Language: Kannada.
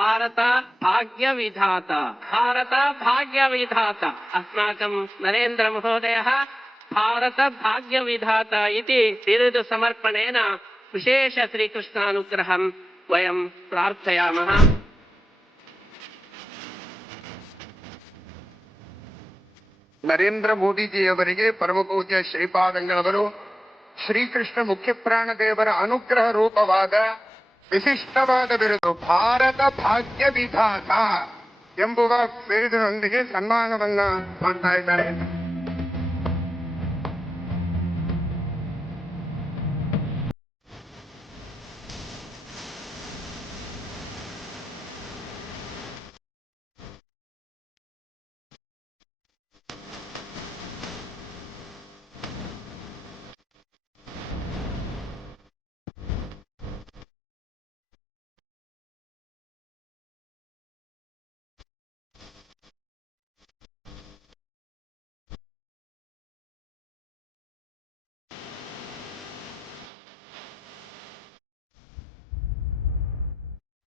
ಭಾರತ ಭಾಗ್ಯ ವಿಧಾತ ಭಾರತ ಭಾಗ್ಯ ವಿಧಾತ अस्माकं नरेन्द्र महोदयः भारत भाग्य विधात इति बिरुदु समर्पणेन विशेष श्रीकृष्णानुग्रहं वयं प्रार्थयामः। ನರೇಂದ್ರ ಮೋದಿಜಿಯವರಿಗೆ ಪರಮಪೂಜ್ಯ ಶ್ರೀಪಾದಂಗಳವರು ಶ್ರೀಕೃಷ್ಣ ಮುಖ್ಯಪ್ರಾಣ ದೇವರ ಅನುಗ್ರಹ ರೂಪವಾದ ವಿಶಿಷ್ಟವಾದ ಬಿರುದು ಭಾರತ ಭಾಗ್ಯ ವಿಧಾತ ಎಂಬುವ ಬಿರುದಿನೊಂದಿಗೆ ಸನ್ಮಾನವನ್ನ ಮಾಡ್ತಾ ಇದ್ದಾರೆ.